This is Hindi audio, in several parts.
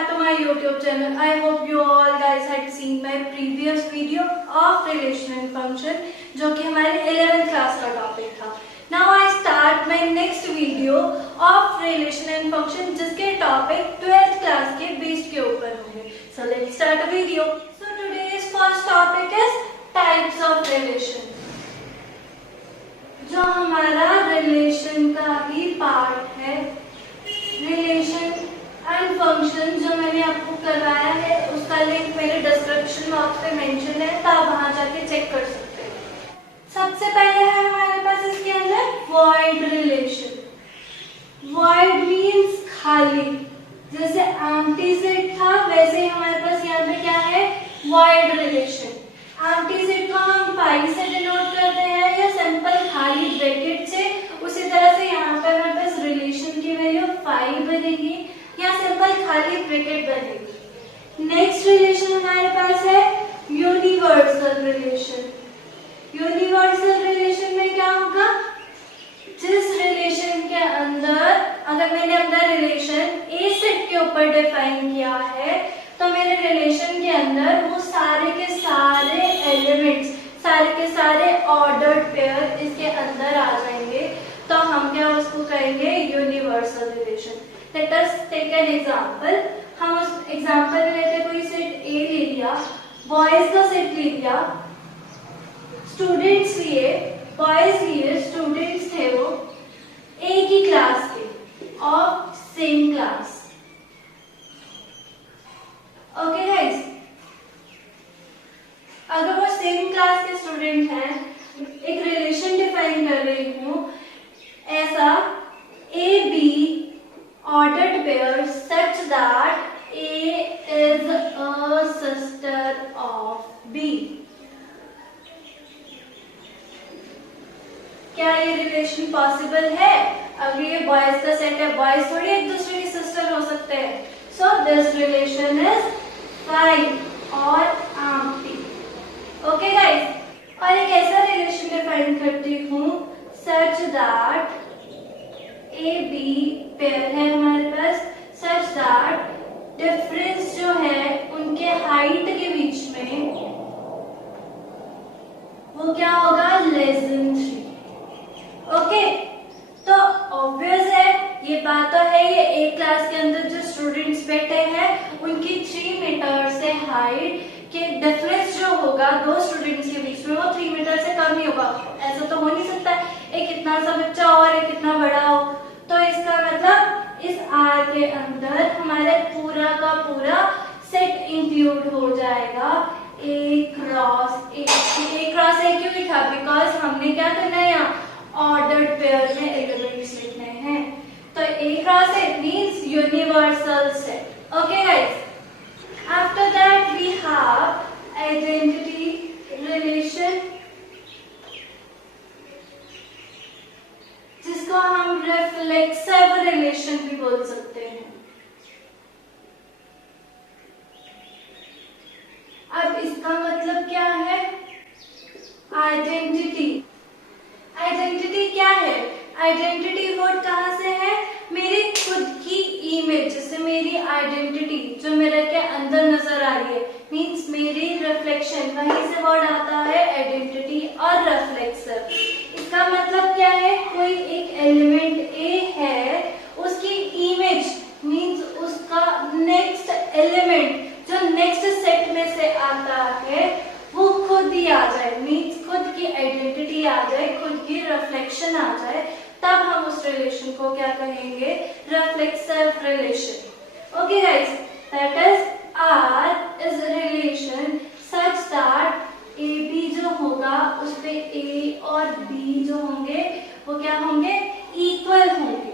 back to my YouTube channel. I hope you all guys had seen my previous video of relation and function, जो कि हमारे 11th class का टॉपिक था. Now I start my next video of relation and function, जिसके टॉपिक 12th class के बेस के ऊपर होंगे. So let's start the video. So today's first topic is types of relation. जो हमारा रिलेशन का ही पार्ट है. रिलेशन एंड फंक्शन जो मैंने आपको करवाया है उसका लिंक मेरे डिस्क्रिप्शन बॉक्स पे मेंशन है, तो आप वहां जाके चेक कर सकते हैं. सबसे पहले है हमारे पास इसके अंदर वॉइड रिलेशन. वॉइड मीन्स खाली. जैसे एम्प्टी सेट था वैसे हमारे पास यहाँ पे क्या है, वॉइड रिलेशन. एम्प्टी सेट को हम पाई से डिनोट करते हैं या सिंपल खाली ब्रैकेट से. उसी तरह से यहाँ पर हमारे पास रिलेशन की वैल्यू 5 बनेगी या सिंपल खाली ब्रैकेट बनेगी. नेक्स्ट रिलेशन हमारे पास है यूनिवर्सल रिलेशन. यूनिवर्सल रिलेशन में क्या होगा, जिस रिलेशन के अंदर अगर मैंने अपना रिलेशन ए सेट के ऊपर डिफाइन किया है तो मेरे रिलेशन के अंदर वो सारे के सारे एलिमेंट्स, सारे के सारे ऑर्डर्ड पेयर इसके अंदर आ जाएंगे, तो हम क्या उसको कहेंगे universal relation. Let us take an example. हम उस एग्जांपल में लेते कोई सेट ए ले लिया, बॉयज का सेट ले लिया, स्टूडेंट्स लिए, बॉयज लिए, स्टूडेंट्स थे वो एक ही क्लास के और सेम क्लास. ओके गाइस, अगर वो सेम क्लास के स्टूडेंट हैं, एक रिलेशन डिफाइन कर रही हूं ऐसा a b ordered pair such that A is a sister of B. क्या ये रिलेशन पॉसिबल है? अगर ये बॉयज का सेट है, बॉयज थोड़ी एक दूसरे की सिस्टर हो सकते हैं. So this relation is fine और एम्प्टी. ओके गाइस, और एक ऐसा रिलेशन डिफाइन करती हूँ such that a b pair है हमारे पास, सच दैट डिफरेंस जो है उनके हाइट के बीच में वो क्या होगा, लेस देन 3. ओके, तो ऑब्वियस है ये बात तो है, ये एक क्लास के अंदर जो स्टूडेंट्स बैठे हैं उनकी 3 मीटर से हाइट के डिफरेंस जो होगा दो स्टूडेंट्स के बीच में वो 3 मीटर से कम ही होगा. ऐसा तो हो नहीं सकता एक इतना सा बच्चा और एक इतना बड़ा हो. तो इसका मतलब इस आर के अंदर हमारे पूरा का पूरा सेट इंक्लूड हो जाएगा ए क्रॉस ए. ए क्रॉस ए क्यों लिखा, बिकॉज हमने क्या करना है यहाँ ऑर्डर्ड पेयर में एलिमेंट्स लिखने हैं. तो A cross A means universal set. Okay guys, after that we have identity relation, जिसको हम रिफ्लेक्सिव रिलेशन भी बोल सकते हैं. अब इसका मतलब क्या है, आइडेंटिटी. आइडेंटिटी क्या है, आइडेंटिटी वर्ड कहाँ से है, मेरी खुद की इमेज, जैसे मेरी आइडेंटिटी जो मेरे के अंदर नजर आ रही है, मीन्स मेरी रिफ्लेक्शन, वहीं से वर्ड आता है आइडेंटिटी और रिफ्लेक्सिव. इसका मतलब क्या है, कोई एक एलिमेंट ए है, उसकी इमेज मीन्स उसका नेक्स्ट एलिमेंट जो नेक्स्ट सेट में से आता है वो खुद ही आ जाए, मीन्स खुद की आइडेंटिटी आ जाए, खुद की रिफ्लेक्शन आ जाए, तब हम उस रिलेशन को क्या कहेंगे, reflexive relation. Okay guys, that is R is relation such that a b जो होगा उस पे ए और बी जो होंगे वो क्या होंगे, इक्वल होंगे.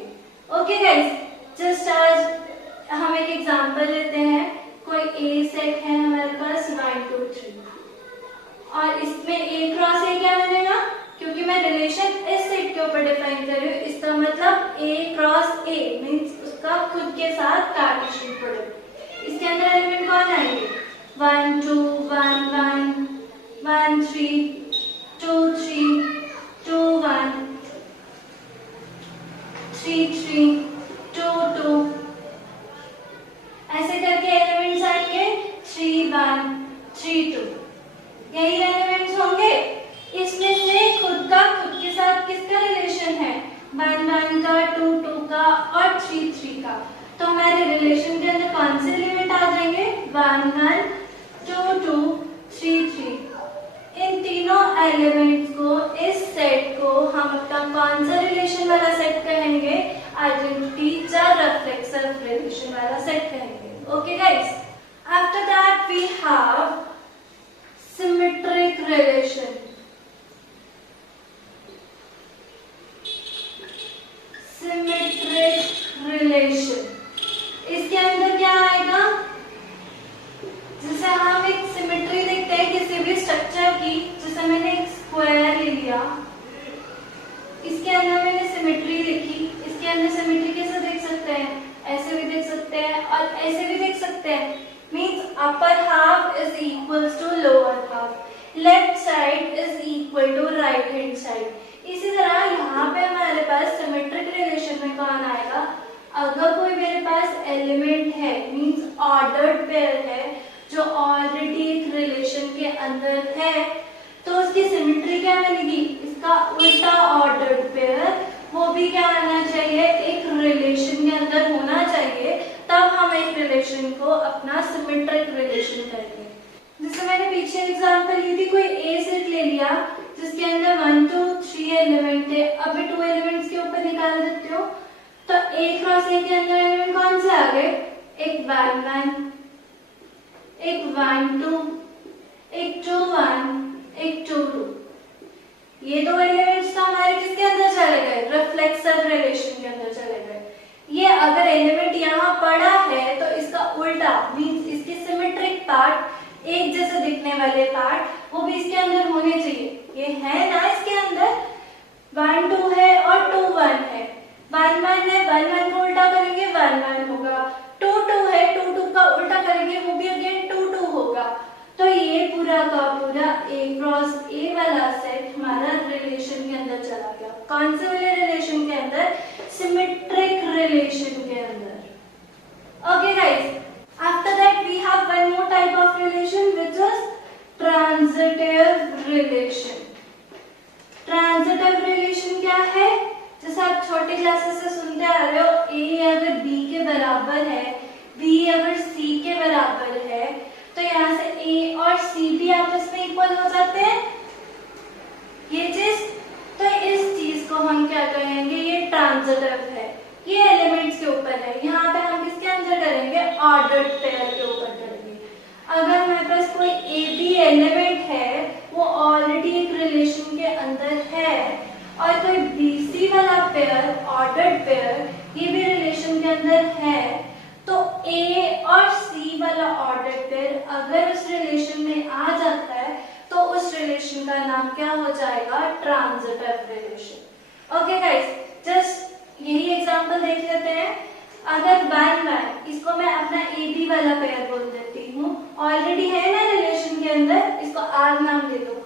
ओके गाइस, जस्ट आज हम एक एग्जांपल लेते हैं. कोई ए सेट है हमारे पास 1 2 3 और इसमें ए क्रॉस ए क्या बनेगा, क्योंकि मैं रिलेशन इस सेट के ऊपर डिफाइन कर रही हूँ, इसका मतलब ए क्रॉस ए मीन्स उसका खुद के साथ कार्टेशियन प्रोडक्ट. इसके अंदर एलिमेंट कौन आएंगे, 1 2 1 1 1 3 2 3 2 1 3 3 2 2. ऐसे करके 3 1 3 2, यही एलिमेंट्स होंगे। इसमें से खुद के साथ किसका रिलेशन है? 1 1 का, 2 2 का और 3 3 का। तो हमारे रिलेशन के अंदर कौन से एलिमेंट आ जाएंगे? 1 1 2 2 3 3। इन तीनों एलिमेंट्स को, इस सेट को हम अपना कौन सा रिलेशन वाला सेट कहेंगे? आइडेंटिटी या रिफ्लेक्सिव रिलेशन वाला सेट कहेंगे। Okay guys, after that we have symmetric relation. Symmetric relation, इसके अंदर क्या आएगा? जैसे हम एक सिमेट्री देखते हैं किसी भी स्ट्रक्चर की, जैसे मैंने एक स्क्वायर ले लिया, इसके अंदर मैंने सिमेट्री देखी। इसके अंदर सिमेट्री कैसे देख सकते हैं? ऐसे भी देख सकते हैं और ऐसे भी देख सकते हैं। Means upper half is equals to lower half, left side is equal to right hand side. इसी तरह यहाँ पे हमारे पास सिमेट्रिक रिलेशन में कौन आएगा? अगर कोई मेरे पास एलिमेंट है, मींस ऑर्डर्ड पेयर है, जो ऑलरेडी एक रिलेशन के अंदर है, तो उसकी सिमेट्री क्या बनेगी? इसका उल्टा ऑर्डर्ड पेयर, वो भी क्या आना चाहिए? एक रिलेशन के अंदर होना चाहिए, तब हम एक रिलेशन को अपना सिमेट्रिक रिलेशन करेंगे। जैसे मैंने पीछे एग्जांपल ली थी, कोई ए सेट ले लिया जिसके अंदर 1 2 3 एलिमेंट थे। अब 2 एलिमेंट्स के ऊपर निकाल देते हो, तो ए क्रॉस ए के अंदर एलिमेंट कौन से आ गए? एक 1 1, एक 1 2, एक 2 1, एक 2 2। ये 2 एलिमेंट्स तो हमारे किसके अंदर चले गए? रिफ्लेक्सिव रिलेशन के अंदर चले गए। ये अगर एलिमेंट यहाँ पड़ा है तो इसका उल्टा, मींस इसके सिमेट्रिक पार्ट, एक जैसे दिखने वाले पार्ट, वो भी इसके अंदर होने चाहिए। ये है ना, इसके अंदर 1 2 है और 2 1 है। 1 1 है, 1 1 को उल्टा करेंगे 1 1 होगा। 2 2 है, 2 2 का उल्टा करेंगे वो भी अगेन 2 2 होगा। तो ये पूरा का पूरा ए क्रॉस ए वाला सेट हमारा रिलेशन के अंदर चला गया। कौन से वाले रिलेशन के अंदर? सिमेट्रिक रिलेशन के अंदर। Okay guys, after that we have one more type of relation which is transitive relation. Transitive relation क्या है? जैसे आप छोटे क्लासेस से सुनते आ रहे हो, ए अगर बी के बराबर है, बी अगर सी के बराबर है, तो यहाँ से ए और सी भी आपस में इक्वल हो जाते हैं। ये चीज, तो इस चीज को हम क्या कहेंगे? ये ट्रांजिटिव है। ये एलिमेंट्स के ऊपर है, यहाँ पे हम किसके अंदर करेंगे? ऑर्डर्ड पेयर के ऊपर करेंगे। अगर हमारे पास कोई ए बी एलिमेंट है, वो ऑलरेडी एक रिलेशन के अंदर है, और कोई बी सी वाला पेयर, ऑर्डर्ड पेयर, ये भी रिलेशन के अंदर है, तो ए और सी वाला ऑर्डर्ड पेयर अगर उस रिलेशन में आ जाता है, तो उस रिलेशन का नाम क्या हो जाएगा? Transitive relation. Okay guys, just यही एग्जांपल देख लेते हैं। अगर 1 1, इसको मैं अपना ए बी वाला पेयर बोल देती हूँ, ऑलरेडी है ना रिलेशन के अंदर, इसको आर नाम दे दो,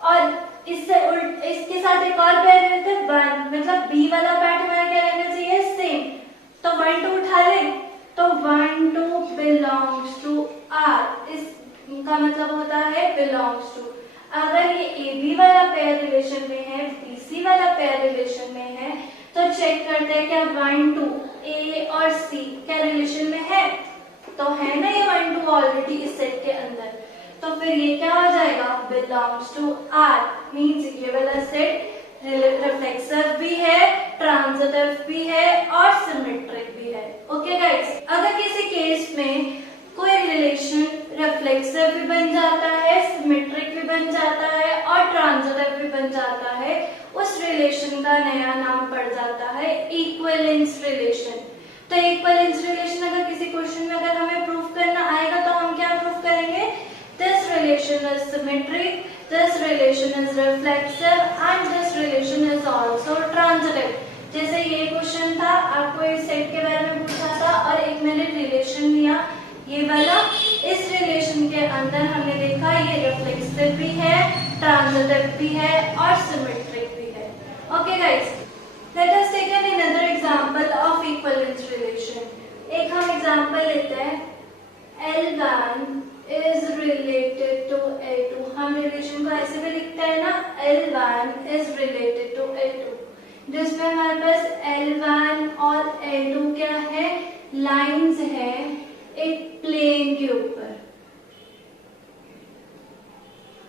और इसके साथ एक और पेयर रहते हैं 1, मतलब बी वाला पार्ट हमारा क्या रहना चाहिए? सेम। तो 1 2 उठा ले, तो 1 2 बिलोंग्स टू आर, इसका मतलब होता है बिलोंग्स टू। अगर ये ए बी वाला पेयर रिलेशन में है, बी सी वाला पेयर रिलेशन में है, तो चेक करते हैं क्या 1 2 ए और सी क्या रिलेशन में है? तो है ना ये 1 2 ऑलरेडी इस सेट के अंदर, तो फिर ये क्या हो जाएगा? Belongs to are. मींस ये वाला सेट रिफ्लेक्सिव भी है, ट्रांजिटिव भी है और सिमेट्रिक भी है। ओके गाइस, अगर किसी केस में कोई रिलेशन रिफ्लेक्सिव भी बन जाता है, सिमेट्रिक भी बन जाता है और ट्रांजिटिव भी बन जाता है, उस रिलेशन का नया नाम पड़ जाता है इक्विवेलेंस रिलेशन। तो इक्विवेलेंस रिलेशन अगर किसी क्वेश्चन में अगर हमें प्रूफ करना आएगा, तो हम क्या प्रूफ करेंगे? This relation is symmetric, this relation is reflexive and this relation is also transitive। जैसे ये क्वेश्चन था, आपको इस सेट के बारे में पूछा था और एक मैंने रिलेशन लिया ये वाला, इस रिलेशन के अंदर हमने देखा ये रिफ्लेक्सिव भी है, ट्रांजिटिव भी है और सिमेट्रिक भी है। Okay guys, let us take an another example of equivalence relation. एक हम एग्जांपल लेते हैं, L1 is L1 is related to L2, जिसमें हमारे पास L1 और L2 क्या है, लाइंस है एक प्लेन के ऊपर।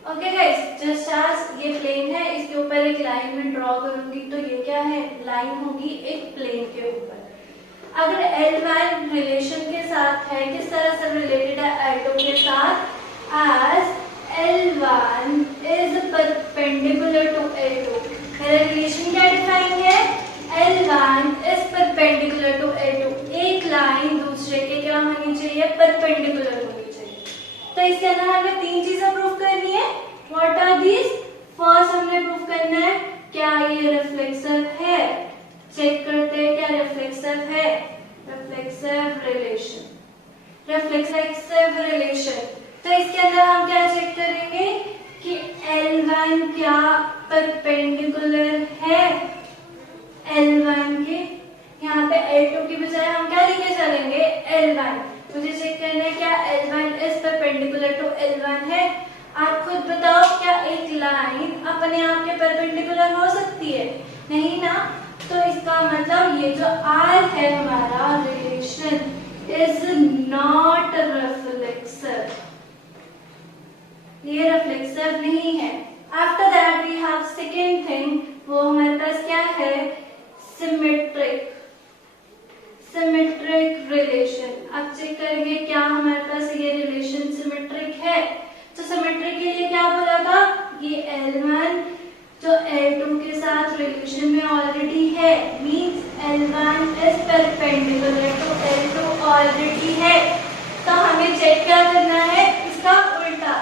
ओके गाइस, जस्ट आज ये प्लेन है, इसके ऊपर एक लाइन में ड्रॉ करूंगी तो ये क्या है, लाइन होगी एक प्लेन के ऊपर। अगर L1 रिलेशन के साथ है, किस तरह से रिलेटेड है L2 के साथ, as L1 is perpendicular to L2। मेरा रिलेशन क्या डिफाइन है, L1 is perpendicular to L2। एक लाइन दूसरे के क्या होनी चाहिए, परपेंडिकुलर होनी चाहिए। तो इसके अंदर हमें तीन चीजें प्रूव करनी है। What are these? फर्स्ट हमने प्रूव करना है क्या ये रिफ्लेक्सिव है, चेक करते हैं क्या रिफ्लेक्सिव है, रिफ्लेक्सिव रिलेशन। तो इसके अंदर हम क्या चेक करेंगे कि L1 क्या परपेंडिकुलर है L1 के, यहाँ पे L2 की बजाय हम क्या लेके चलेंगे, L1। मुझे चेक करना है क्या L1 is perpendicular to L1 है। आप खुद बताओ क्या एक लाइन अपने आप के परपेंडिकुलर हो सकती है, नहीं ना। तो इसका मतलब ये जो R है हमारा रिलेशन इज नॉट रिफ्लेक्सिव, ये रिफ्लेक्सिव नहीं है। After that we have second thing, वो हमारे पास क्या है, सिमेट्रिक रिलेशन। अब चेक करेंगे क्या हमारे पास ये रिलेशन सिमेट्रिक है। तो सिमेट्रिक के लिए क्या बोला था, ये L1 जो L2 के साथ रिलेशन में ऑलरेडी है, means L1 is perpendicular to L2 already है। तो हमें चेक क्या करना है, इसका उल्टा,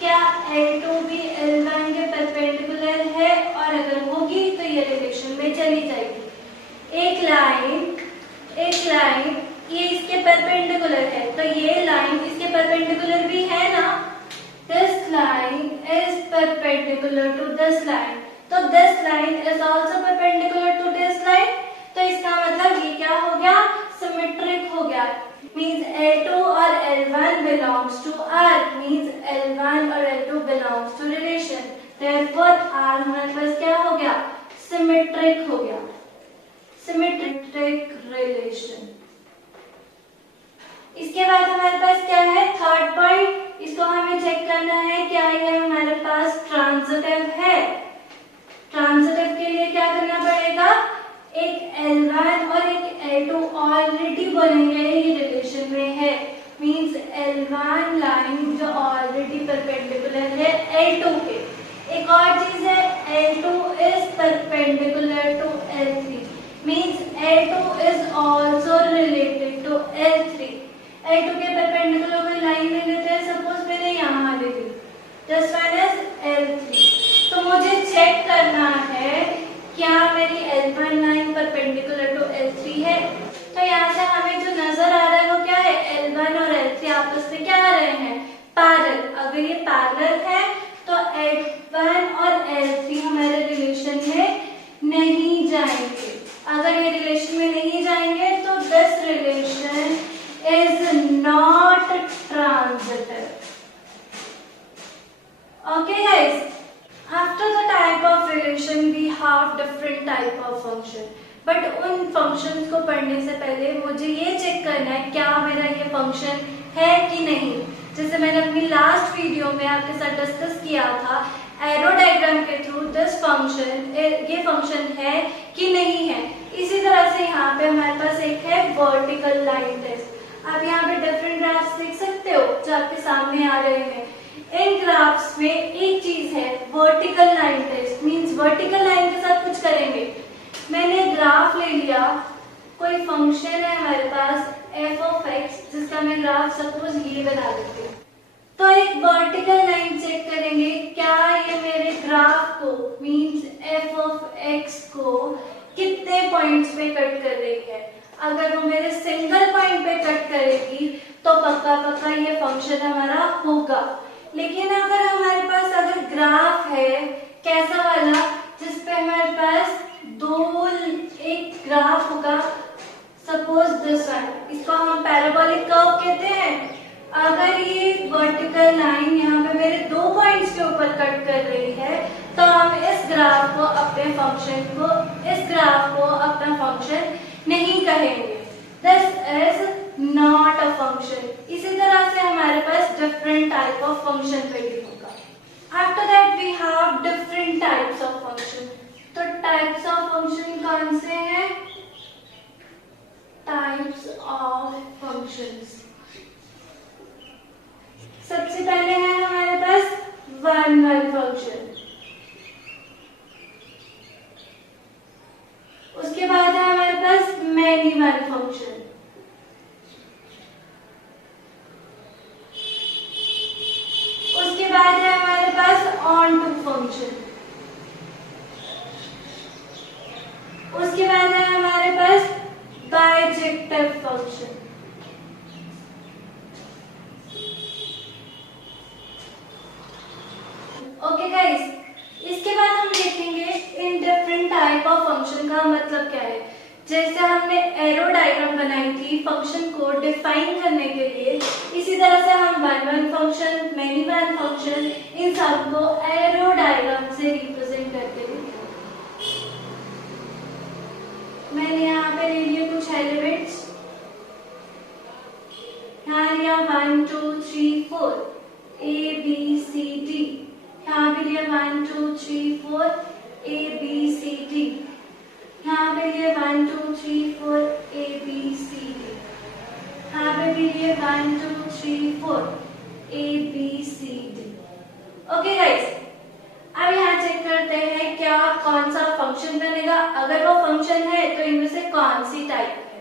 क्या L2 भी L1 के परपेंडिकुलर है, और अगर होगी तो ये रिलेशन में चली जाएगी। एक लाइन ये इसके परपेंडिकुलर है, तो ये लाइन इसके परपेंडिकुलर भी है ना। This line is perpendicular to this line, तो this line is also perpendicular to this line. तो इसका मतलब ये क्या हो गया, सिमेट्रिक हो गया। मींस L2 और L1 belongs to R, means L1 और L2 belongs to relation। therefore R हमारे पास क्या हो गया, सिमेट्रिक हो गया, सिमेट्रिक रिलेशन। इसके बाद हमारे पास क्या है, थर्ड पॉइंट, इसको हमें चेक करना है क्या ये हमारे पास ट्रांजिटिव है। ट्रांजिटिव के लिए क्या करना पड़ेगा, एक L1 और एक L2 ऑलरेडी बने गए ये रिलेशन में है, मींस L1 लाइन जो ऑलरेडी परपेंडिकुलर है L2 के। एक और चीज है, L2 is perpendicular to L3, means L2 is also related to L3। L2 के परपेंडिकुलर कोई लाइन ले लेते हैं, सपोज मैंने यहाँ ले ली, दिस वन इज L3। तो मुझे चेक करना है क्या मेरी L1 line perpendicular to L3 है। तो यहाँ से हमें जो नजर आ रहा है वो क्या है, L1 और L3 आपस में क्या आ रहे हैं, पैरेलल। अगर ये पैरेलल है तो L1 और L3 हमारे रिलेशन में नहीं जाएंगे। अगर ये रिलेशन में नहीं जाएंगे तो this relation is not transitive. Okay guys, after the type of relation we have different type of function, but उन functions को पढ़ने से पहले मुझे ये चेक करना है क्या मेरा ये function है कि नहीं। जैसे मैंने अपनी लास्ट वीडियो में आपके साथ डिस्कस किया था, एरो डायग्राम के थ्रू दिस फंक्शन, ये फंक्शन है कि नहीं है। इसी तरह से यहाँ पे हमारे पास एक है वर्टिकल लाइन टेस्ट। आप यहाँ पे डिफरेंट ग्राफ्स देख सकते हो जो आपके सामने आ रहे हैं। इन ग्राफ्स में एक चीज है, vertical line test, means vertical line के साथ कुछ करेंगे। मैंने ग्राफ ले लिया, कोई फंक्शन है हमारे पास f of x, जिसका मैं ग्राफ सपोज ये बना देती हूँ। तो एक वर्टिकल लाइन चेक करेंगे क्या ये मेरे ग्राफ को, मींस f of x को कितने पॉइंट्स पे कट कर रही है। अगर वो मेरे सिंगल पॉइंट पे कट करेगी तो पक्का ये फंक्शन हमारा होगा। लेकिन अगर हमारे पास अगर ग्राफ है कैसा वाला, जिसपे हमारे पास एक ग्राफ होगा, सपोज दिस वन, इसको हम पैराबोलिक कर्व कहते हैं। अगर ये वर्टिकल लाइन यहाँ पे मेरे 2 पॉइंट्स के ऊपर कट कर रही है तो हम इस ग्राफ को अपना फंक्शन नहीं कहेंगे। This is not a function. इसी तरह से हमारे पास डिफरेंट टाइप ऑफ फंक्शन पे भी होगा। After that we have different types of function. तो टाइप्स ऑफ फंक्शन कौन से हैं? टाइप्स ऑफ फंक्शंस, सबसे पहले है हमारे पास वन फंक्शन, उसके बाद है हमारे पास मैनी वन फंक्शन, उसके बाद है हमारे पास ऑन टू फंक्शन, उसके बाद है हमारे पास बाइजेक्टिव फंक्शन। ओके गाइस, इसके बाद हम देखेंगे in different type of function का मतलब क्या है। जैसे हमने एरो डायग्राम बनाई थी फंक्शन को डिफाइन करने के लिए, इसी तरह से हम one function, many one function, इन सबको एरो डायग्राम से रिप्रेजेंट करके देखेंगे। मैंने यहाँ पे ले लिए कुछ एलिमेंट्स, यहाँ लिया 1 2 3 4 A B C D, यहाँ पे लिया 1 2 3 4 A B C D, यहाँ पे लिया 1 2 3 4 A B C D, यहाँ पे भी लिए 1 2 3 4 A B C D। Okay guys, अब यहाँ चेक करते हैं क्या कौन सा फंक्शन बनेगा। अगर वो फंक्शन है तो इनमें से कौन सी टाइप है।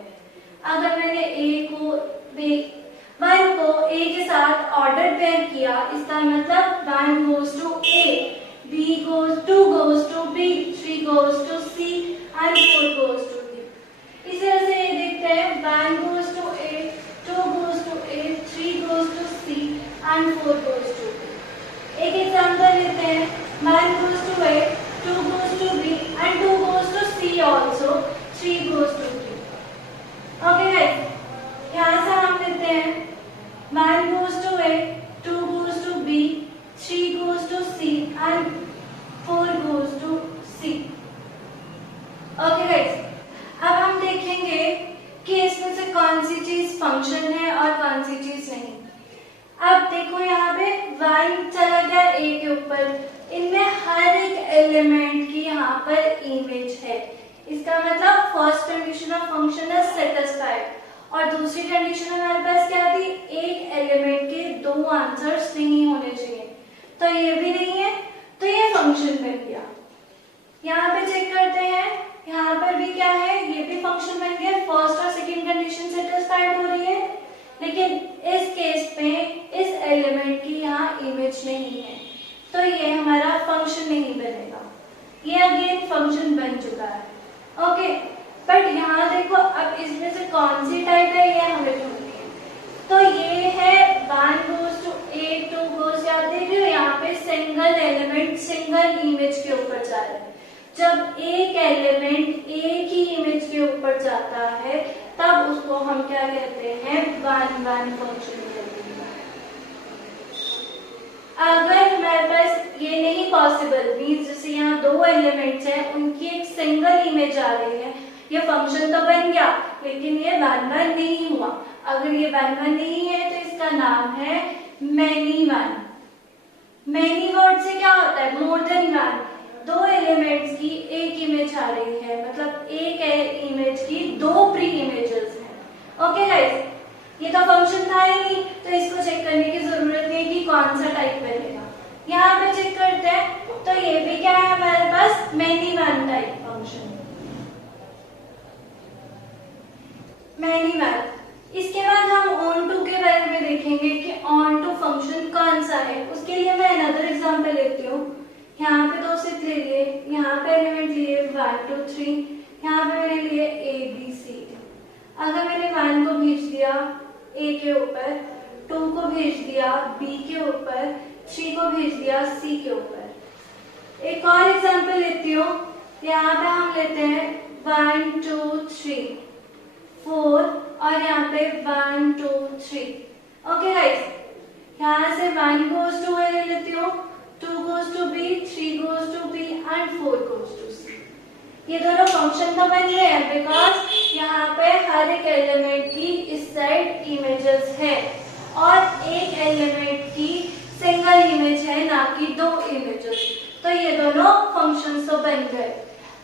अगर मैंने वन को a के साथ ऑर्डर पेयर किया, इसका मतलब 1 goes to a, two goes to b, 3 goes to c and 4 goes to d। इस तरह से ये देखते हैं 1 goes to a, 2 goes to a, 3 goes to c and 4 goes to d। एक एग्जांपल लेते हैं 1 goes to a, 2 goes to b and 2 goes to c also, 3 goes to d। Okay guys, यहाँ से हम लेते हैं 1 goes to a, 2 goes to b, 3 goes to c and 4 goes to c। Okay guys, अब हम देखेंगे कि इसमें से कौन सी चीज फंक्शन है और कौन सी चीज नहीं। अब देखो यहाँ पे 1 चला गया a के ऊपर, इनमें हर एक एलिमेंट की यहाँ पर इमेज है। इसका मतलब first condition of function is satisfied. और दूसरी कंडीशन हमारे पास क्या थी, एक एलिमेंट के 2 आंसर्स नहीं होने चाहिए, तो ये भी नहीं है, तो ये फंक्शन बन गया। यहाँ पे चेक करते हैं, यहाँ पर भी क्या है, ये भी फंक्शन बन गया। फर्स्ट और सेकंड कंडीशन सेटिस्फाइड हो रही है, लेकिन इस केस में इस एलिमेंट की यहाँ इमेज नहीं है, तो ये हमारा फंक्शन नहीं बनेगा। ये अगेन फंक्शन बन चुका है। ओके, बट यहाँ देखो अब इसमें से कौन सी टाइप है ये हमें ढूंढनी है। तो ये है 1 goes to a, 2 goes, याद देख रहे हो यहाँ पे सिंगल एलिमेंट सिंगल इमेज के ऊपर जा रहा है। जब एक एलिमेंट एक ही इमेज के ऊपर जाता है तब उसको हम क्या कहते हैं, 1 फंक्शन कहते हैं। अगर हमारे पास ये नहीं पॉसिबल, मीन्स जैसे यहाँ 2 एलिमेंट्स हैं, उनकी एक सिंगल इमेज आ रही है, ये फंक्शन तो बन गया लेकिन ये 1 नहीं हुआ। अगर ये 1 नहीं है तो इसका नाम है मैनी वन। मैनी वर्ड से क्या होता है, मोर देन 1, 2 एलिमेंट्स की एक इमेज आ रही है, मतलब एक इमेज की 2 प्री इमेजेस हैं। ओके गाइस, ये तो फंक्शन था ही नहीं, तो इसको चेक करने की जरूरत नहीं कि कौन सा टाइप बनेगा। यहाँ पे चेक करते हैं, तो ये भी क्या है हमारे पास, many one type function, many one. इसके बाद हम ऑन टू के बारे में देखेंगे कि ऑन टू फंक्शन कौन सा है। उसके लिए मैं अनदर एग्जांपल लेती हूँ। यहाँ पे 2 सेट ले लिए, यहाँ पे एलिमेंट लिए 1 2 3, यहाँ पे मैंने लिए a b c d। अगर मैंने 1 को भेज दिया a के ऊपर, 2 को भेज दिया b के ऊपर, 3 को भेज दिया c के ऊपर। एक और एग्जांपल लेती हूँ, यहाँ पे हम लेते हैं 1 2 3 4 और यहाँ पे 1 2 3। ओके गाइस, यहाँ से 1 goes to a ले लेती हूँ, 2 goes to B, 3 goes to B and 4 goes to C. ये दोनों फंक्शन तो बन गए हैं बिकॉज यहाँ पे हर एक एलिमेंट की इस साइड इमेजेस है और एक एलिमेंट की सिंगल इमेज है, ना कि दो इमेजेस। तो ये दोनों फंक्शंस तो बन गए।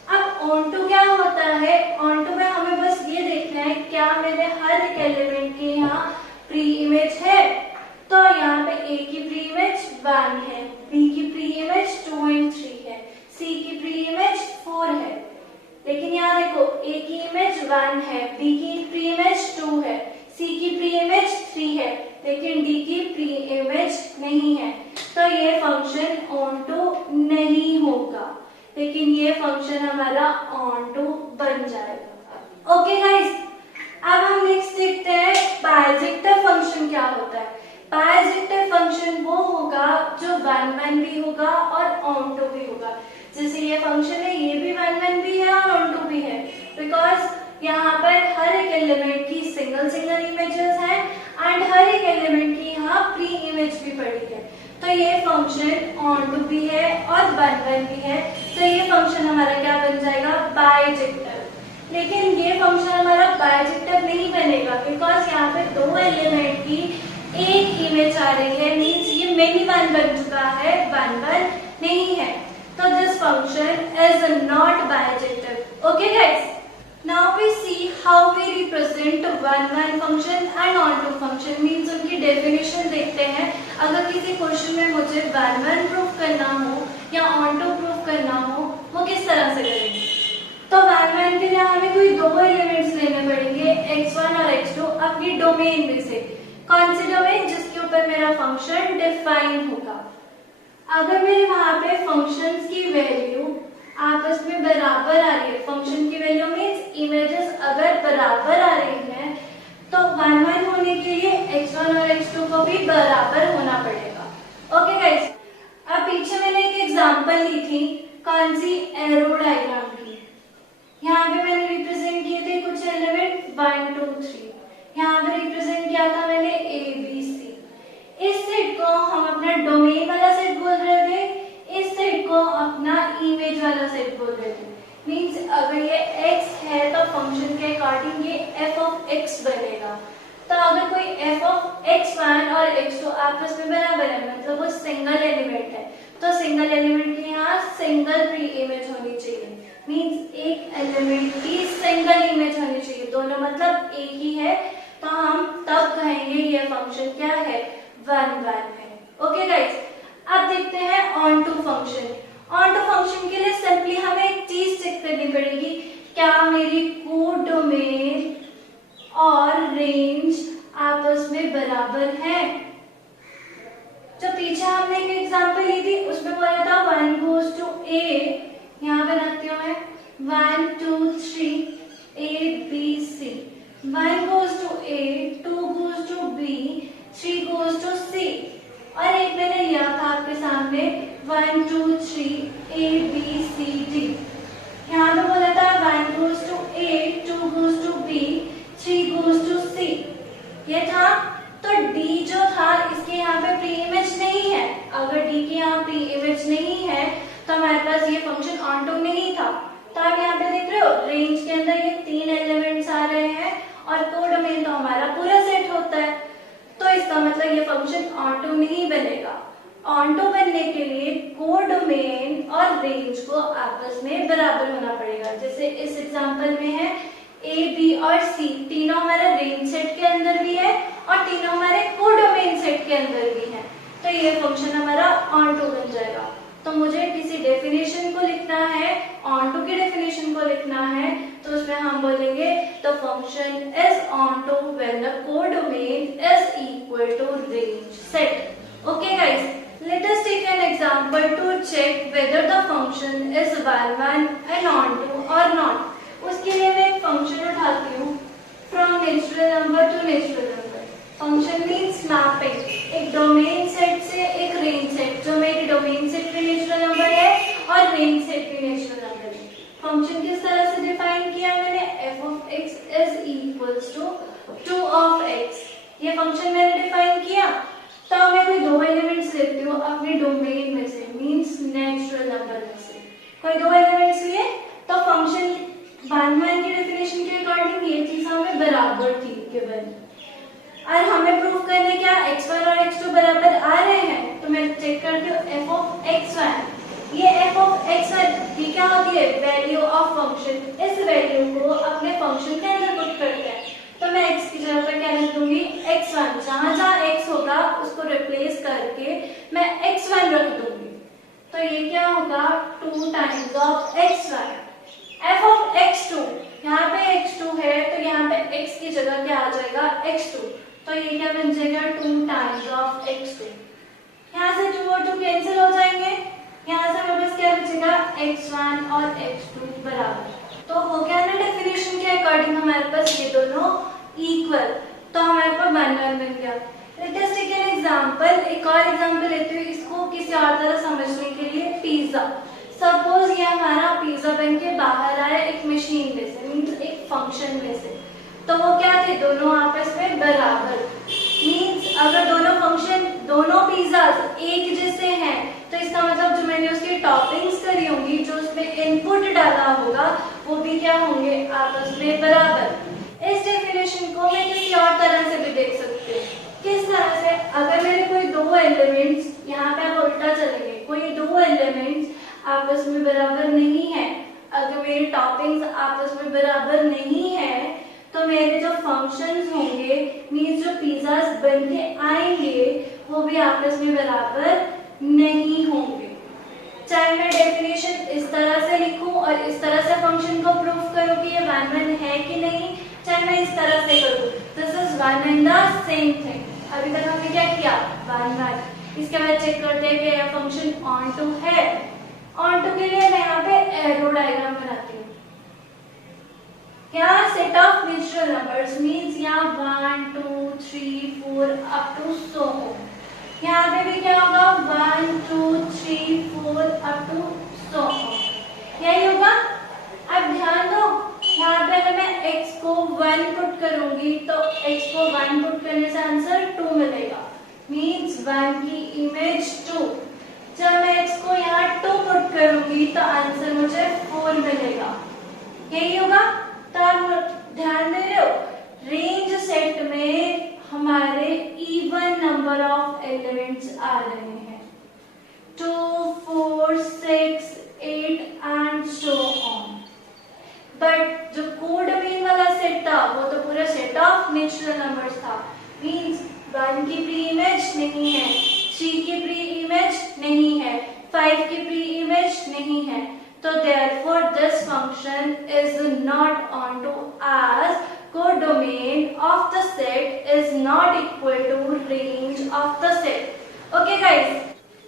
अब ऑन टू क्या होता है? ऑन टू में हमें बस ये देखना है क्या मेरे हर एक एलिमेंट की यहाँ प्री इमेज है। तो यहाँ पे A की प्री इमेज 1 है, B की प्री इमेज 2 एंड 3 है, C की प्री इमेज 4 है। लेकिन यहाँ देखो A की इमेज 1 है, B की प्री इमेज 2 है, C की प्री इमेज 3 है, लेकिन D की प्री इमेज नहीं है। तो ये फंक्शन ऑन टू नहीं होगा, लेकिन ये फंक्शन हमारा ऑन टू बन जाएगा। ओके गाइस, अब हम नेक्स्ट देखते हैं बाइजेक्टिव फंक्शन क्या होता है। बाइजेक्टिव फंक्शन वो होगा जो 1 1 भी होगा और ऑन टू भी होगा। जैसे ये फंक्शन है, ये भी 1 1 भी है और ऑन टू भी है, बिकॉज यहाँ पर हर एक एलिमेंट की सिंगल सिंगल इमेजेस हैं एंड हर एक एलिमेंट की यहाँ प्री इमेज भी पड़ी है। तो ये फंक्शन ऑन टू भी है और 1 1 भी है। तो ये फंक्शन हमारा क्या बन जाएगा? बाइजेक्टिव। लेकिन ये फंक्शन हमारा बाइजेक्टिव नहीं बनेगा बिकॉज यहाँ पे दो एलिमेंट की एक इमेज आ रही है, मीन्स ये मेनी 1 बन चुका है, 1 1 नहीं है। तो this function is not bijective. Okay guys, now we see how we represent 1 1 function and onto function, means उनकी डेफिनेशन देखते हैं। अगर किसी क्वेश्चन में मुझे 1 1 प्रूफ करना हो या ऑन टू प्रूफ करना हो, वो किस तरह से करेंगे? तो 1 1 के लिए हमें कोई दो एलिमेंट्स लेने पड़ेंगे, x1 और x2, अपनी डोमेन में से। कौन सी डोमेन? जिसके ऊपर मेरा फंक्शन डिफाइन होगा। अगर मेरे वहां पे फंक्शंस की वैल्यू आपस में बराबर आ रही है, फंक्शन की वैल्यू मीन्स इमेजेस अगर बराबर आ रही हैं, तो 1 1 होने के लिए x1 और x2 को भी बराबर होना पड़ेगा। ओके गाइस, अब पीछे मैंने एक एग्जांपल ली थी, कौन सी? एरो डायग्राम की। यहाँ पे मैंने रिप्रेजेंट किए थे कुछ एलिमेंट 1 2 3, यहाँ पे रिप्रेजेंट किया था मैंने A B C। इस सेट को हम अपना डोमेन वाला सेट बोल रहे थे, इस सेट को अपना इमेज वाला सेट बोल रहे थे। मीन्स अगर ये x है तो फंक्शन के अकॉर्डिंग ये f of x बनेगा। तो अगर कोई f of x1 और x2 आपस में बराबर है, मतलब वो सिंगल एलिमेंट है, तो सिंगल एलिमेंट के यहाँ सिंगल प्री इमेज होनी चाहिए। मीन्स एक एलिमेंट की सिंगल इमेज होनी चाहिए, दोनों मतलब एक ही है, तो हम तब कहेंगे ये फंक्शन क्या है? 1 1 है। ओके गाइस, अब देखते हैं onto function. Onto function के लिए सिंपली हमें एक चीज चेक करनी पड़ेगी, क्या मेरी कोड डोमेन और रेंज आपस में बराबर है। जो पीछे हमने एक एग्जांपल ली थी उसमें बोला था 1 goes to A, यहाँ पे रखती हूँ मैं 1 2 3 A B C। 1 goes to A, 2 goes to B, 3 goes to C। और एक मैंने लिया था आपके सामने 1 2 3 A B C D। यहाँ पे बोला था 1 goes to A, 2 goes to B, 3 goes to C। ये था, तो D जो था इसके यहाँ पे प्री इमेज नहीं है। अगर D की यहाँ प्री इमेज नहीं है तो हमारे पास ये फंक्शन ऑन टू नहीं था। तो आप यहाँ पे देख रहे हो रेंज के अंदर ये 3 एलिमेंट्स आ रहे हैं और कोडोमेन तो हमारा पूरा सेट होता है, तो इसका मतलब ये फंक्शन ऑन टू नहीं बनेगा। ऑन टू बनने के लिए कोडोमेन और रेंज को आपस में बराबर होना पड़ेगा। जैसे इस एग्जांपल में है A, B और C, तीनों हमारे रेंज सेट के अंदर भी है और तीनों हमारे कोडोमेन सेट के अंदर भी है, तो ये फंक्शन हमारा ऑन टू बन जाएगा। तो मुझे किसी डेफिनेशन को लिखना है, ऑन टू की डेफिनेशन को लिखना है, तो उसमें हम बोलेंगे the function is onto when the codomain is equal to range set. Okay guys, let us take an example to check whether the function is 1 1 and on to or not। उसके लिए मैं एक फंक्शन उठाती हूँ from natural number two natural number. Function means mapping, एक डोमेन सेट से एक रेंज सेट, जो मेरी डोमेन सेट भी नेचुरल नंबर है और रेंज सेट भी नेचुरल नंबर है। फंक्शन किस तरह से डिफाइन किया मैंने? f of x is equals to 2 of x। ये फंक्शन मैंने डिफाइन किया। तो मैं कोई दो एलिमेंट्स लेती हूँ अपने डोमेन में से, मींस नेचुरल नंबर में से कोई दो एलिमेंट्स लिए, तो फंक्शन 1 की डेफिनेशन के अकॉर्डिंग ये चीज हमें बराबर थी गिवन, और हमें प्रूफ करने क्या x1 और x2 बराबर आ रहे हैं। तो मैं चेक करती हूँ f ऑफ x1, ये f ऑफ x1 ये क्या होती है, वैल्यू ऑफ फंक्शन। इस वैल्यू को अपने फंक्शन के अंदर पुट करते हैं, तो मैं x की जगह पर क्या लिख दूंगी x1, जहां जहां x होगा उसको रिप्लेस करके मैं x1 रख दूंगी। तो ये क्या होगा 2 times of x1। f of x2, यहाँ पे x2 है तो यहाँ पे x की जगह क्या आ जाएगा x2, तो ये क्या बन जाएगा 2 टाइम्स ऑफ x2। यहाँ से 2 और 2 कैंसिल हो जाएंगे, यहाँ से हमारे पास क्या बचेगा x1 और x2 बराबर। तो हो गया ना डेफिनेशन के अकॉर्डिंग हमारे पास ये दोनों इक्वल, तो हमारे पास 1 बन गया। Let us take an example, एक और एग्जांपल लेते हैं, इसको किसी और तरह समझने के लिए। पिज्जा, सपोज ये हमारा पिज्जा बन के बाहर आया एक मशीन में से, मींस एक फंक्शन में से, तो वो क्या थे दोनों आपस में बराबर। मींस अगर दोनों फंक्शन दोनों पिज्जा एक जैसे हैं तो इसका मतलब जो मैंने उसकी टॉपिंग्स करी होंगी, जो उसमें इनपुट डाला होगा, वो भी क्या होंगे आपस में बराबर। इस डेफिनेशन को मैं किसी और तरह से भी देख सकती हूँ। किस तरह से, अगर मेरे कोई दो एलिमेंट्स, यहाँ पे आप उल्टा चलेंगे, कोई दो एलिमेंट्स आपस में बराबर नहीं है, अगर मेरी टॉपिंग्स आपस में बराबर नहीं है, तो मेरे जो फंक्शंस होंगे, मींस जो पिज्जास बन के आएंगे, वो भी आपस में बराबर नहीं होंगे। चाहे मैं डेफिनेशन इस तरह से लिखूं और इस तरह से फंक्शन को प्रूफ करूं कि ये 1 है कि नहीं, चाहे मैं इस तरह से करूं, this is 1 and the same thing. अभी तक हमने क्या किया 1। इसके बाद चेक करते हैं कि यह फंक्शन ऑन टू है। ऑन टू के लिए मैं यहाँ पे एरो डायग्राम बनाती हूँ। यहाँ set of natural numbers, means यहाँ 1 2 3 4 अप टू सो ऑन। यहाँ पे भी क्या होगा 1 2 3 4 अप टू सो ऑन, यही होगा। अब ध्यान दो, यहाँ पे अगर मैं x को 1 पुट करूंगी तो x को 1 पुट करने से आंसर 2 मिलेगा, मींस 1 की इमेज 2। जब मैं x को यहाँ 2 पुट करूंगी तो आंसर मुझे 4 मिलेगा, यही होगा। तो आप ध्यान दे रहे हो, रेंज सेट में हमारे इवन नंबर ऑफ एलिमेंट्स आ रहे हैं, 2 4 6 8 एंड सो ऑन। बट जो कोडोमेन वाला सेट था वो तो पूरा सेट ऑफ नेचुरल नंबर्स था, मींस 1 की प्री इमेज नहीं है, 3 की प्री इमेज नहीं है, 5 की प्री इमेज नहीं है, तो therefore this function is not onto as codomain of the set is not equal to range of the set. Okay guys,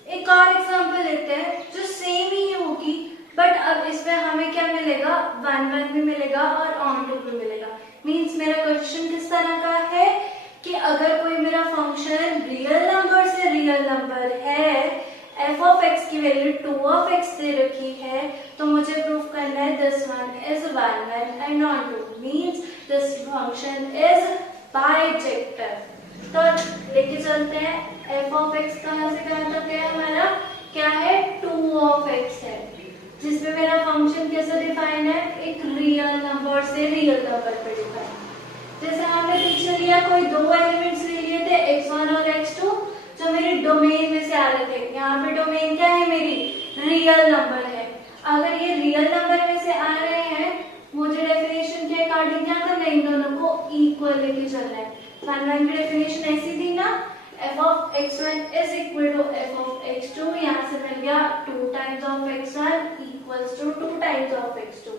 एक और एग्जांपल लेते हैं जो सेम ही होगी, बट अब इसमें हमें क्या मिलेगा 1 भी मिलेगा और ऑन टू भी मिलेगा। मींस मेरा क्वेश्चन किस तरह का है कि अगर कोई मेरा फंक्शन रियल नंबर से रियल नंबर है, f ऑफ x की वैल्यू 2 ऑफ x दे रखी है, तो मुझे प्रूफ करना है this one is 1 and on to, means this function is bijective। तो लेके चलते हैं, f ऑफ x कहाँ से कहाँ तक है हमारा, क्या है 2 ऑफ x है, जिसमें मेरा फंक्शन कैसे डिफाइन है, एक रियल नंबर से रियल नंबर पे डिफाइन। जैसे हमने पीछे लिया कोई दो एलिमेंट्स ले लिए थे x1 और x2 जो मेरे डोमेन में से आ रहे थे। यहाँ पे डोमेन क्या है, मेरी रियल नंबर है। अगर ये रियल नंबर में से आ रहे हैं, मुझे डेफिनेशन के अकॉर्डिंग क्या करना है, इन दोनों को इक्वल लेके चलना है। 1 की डेफिनेशन ऐसी थी ना, f of x1 is equal to f of x2, यहाँ से मिल गया 2 times of x1 equals to 2 times of x2,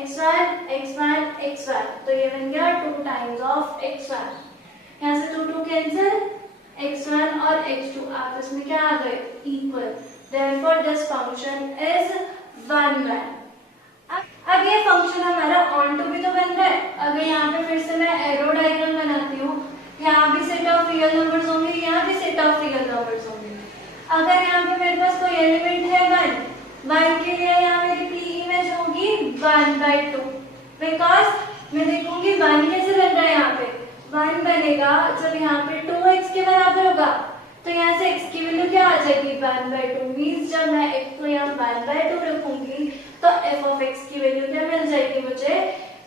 x1 x1 x1, तो ये बन गया 2 टाइम्स ऑफ x1। यहाँ से 2 कैंसिल, x1 और x2 आपस में क्या आ गए equal, therefore this function is 1। अब ये फंक्शन हमारा ऑन टू भी तो बन रहा है। अगर यहाँ पे फिर से मैं एरो डायग्राम बनाती हूँ, यहाँ भी सेट ऑफ रियल नंबर्स होंगे, यहाँ भी सेट ऑफ रियल नंबर्स होंगे। अगर यहाँ पे मेरे पास कोई एलिमेंट है 1 के लिए यहाँ मेरी प्री इमेज होगी 1/2, बिकॉज मैं देखूंगी 1 कैसे बन रहा है। यहाँ पे 1 बनेगा जब यहाँ पे 2x के बराबर होगा, तो यहाँ से x की वैल्यू क्या आ जाएगी 1/2। मीन्स जब मैं x को यहाँ 1/2 रखूंगी तो f ऑफ x की वैल्यू क्या मिल जाएगी, मुझे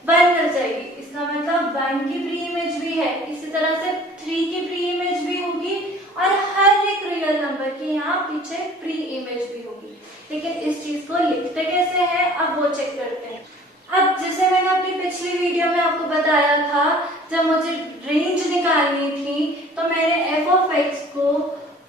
1 मिल जाएगी। इसका मतलब 1 की प्री इमेज भी है, इसी तरह से 3 की प्री इमेज भी होगी और हर एक रियल नंबर की यहाँ पीछे प्री इमेज भी होगी। लेकिन इस चीज को लिखते कैसे हैं, अब वो चेक करते हैं। अब जैसे मैंने अपनी पिछली वीडियो में आपको बताया था, जब मुझे रेंज निकालनी थी तो मैंने f ऑफ x को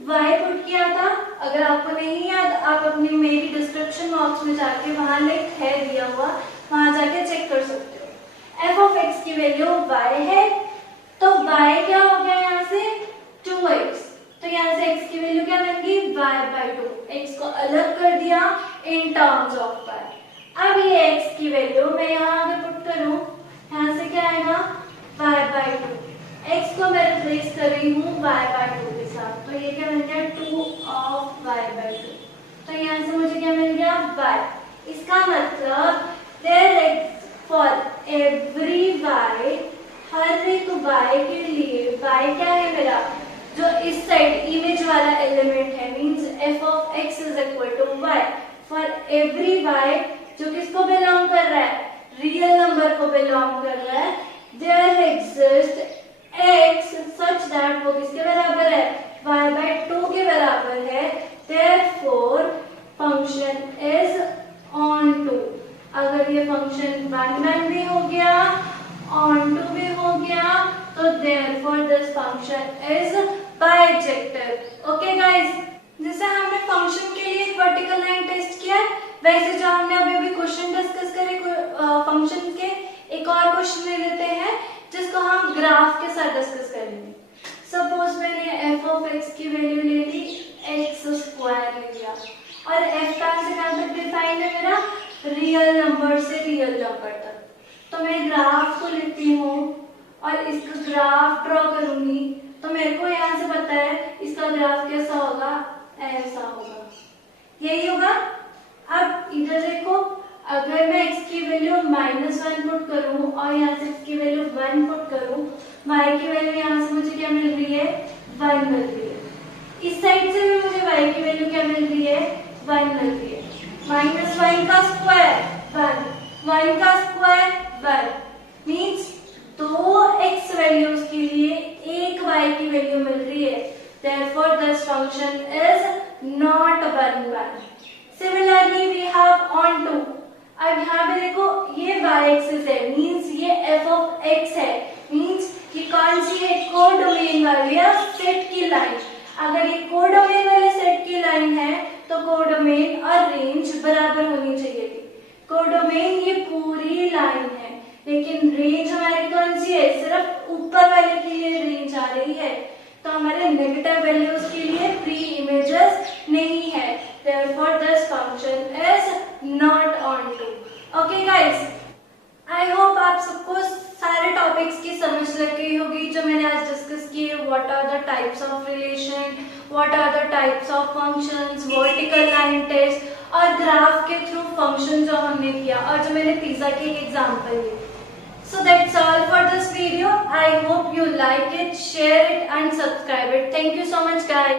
y पुट किया था। अगर आपको नहीं याद, आप अपनी मेरी डिस्क्रिप्शन बॉक्स में जाके वहां लिंक है दिया हुआ, वहां जाके चेक कर सकते हो। f ऑफ x की वैल्यू y है, तो y क्या हो गया यहाँ से 2x, तो यहाँ से x की वैल्यू क्या बन गई y/2। x को अलग कर दिया इन टर्म्स ऑफ y। अब ये x की वैल्यू मैं यहाँ आगे पुट करूं, यहाँ से क्या आएगा y/2। x को मैं रिप्लेस कर रही हूँ y/2 के साथ, तो ये क्या बन गया 2 of y/2। तो यहाँ से मुझे क्या मिल गया y। इसका मतलब फॉर एवरी y, हर एक y के लिए y क्या है मेरा, जो इस साइड इमेज वाला एलिमेंट है, means f of x is equal to y। For every y जो किसको बिलोंग कर रहा है, रियल नंबर को बिलोंग कर रहा है, there exist x such that वो किसके बराबर है y/2 के बराबर है। Therefore function is onto. अगर ये फंक्शन 1 भी हो गया, ऑन टू भी हो गया, तो therefore this function is bijective. Okay guys, जैसे हमने फंक्शन के लिए एक वर्टिकल लाइन टेस्ट किया, वैसे जो हमने अभी क्वेश्चन डिस्कस करे फंक्शन के, एक और क्वेश्चन ले लेते हैं जिसको हम ग्राफ के साथ डिस्कस करेंगे। सपोज मैंने f ऑफ x की वैल्यू ले ली, x² ले लिया, और f कहां से कहां तक डिफाइंड है मेरा, रियल नंबर से रियल नंबर तक। तो मैं ग्राफ को लिखती हूँ और इसका ग्राफ ड्रॉ करूंगी, तो मेरे को यहाँ से पता है इसका ग्राफ कैसा होगा, ऐसा होगा, यही होगा। अब इधर देखो, अगर मैं x की वैल्यू -1 पुट करूं और यहाँ से x की वैल्यू 1 पुट करूं, y की वैल्यू यहाँ से मुझे क्या मिल रही है 1 मिल रही है। इस साइड से भी मुझे y की वैल्यू क्या मिल रही है 1 मिल रही है। -1 का स्क्वायर 1, 1 का स्क्वायर 1, मीन्स 2 x वैल्यूज के लिए एक y की वैल्यू मिल रही है। Therefore this function is not 1/1. Similarly we have on to। अब यहाँ पे देखो ये y एक्सिस है, मीन्स ये f ऑफ x है, मीन्स ये कौन सी है, कोडोमेन वाली सेट की लाइन। अगर ये कोडोमेन वाले सेट की लाइन है तो कोडोमेन और रेंज बराबर होनी चाहिए थी। कोडोमेन ये पूरी लाइन है, लेकिन रेंज हमारी कौन सी है, सिर्फ ऊपर वाले के लिए रेंज आ रही है, तो हमारे नेगेटिव वैल्यूज के लिए प्री इमेजेस नहीं है। Therefore this function is not onto। Okay guys, I hope आप सबको सारे टॉपिक्स की समझ लग गई होगी जो मैंने आज डिस्कस किए। What are the types of relation, what are the types of functions, vertical line test और ग्राफ के थ्रू फंक्शन जो हमने किया, और जो मैंने पिज्जा की एक एग्जांपल ली। So that's all for this video. I hope you like it, share it and subscribe it. Thank you so much guys.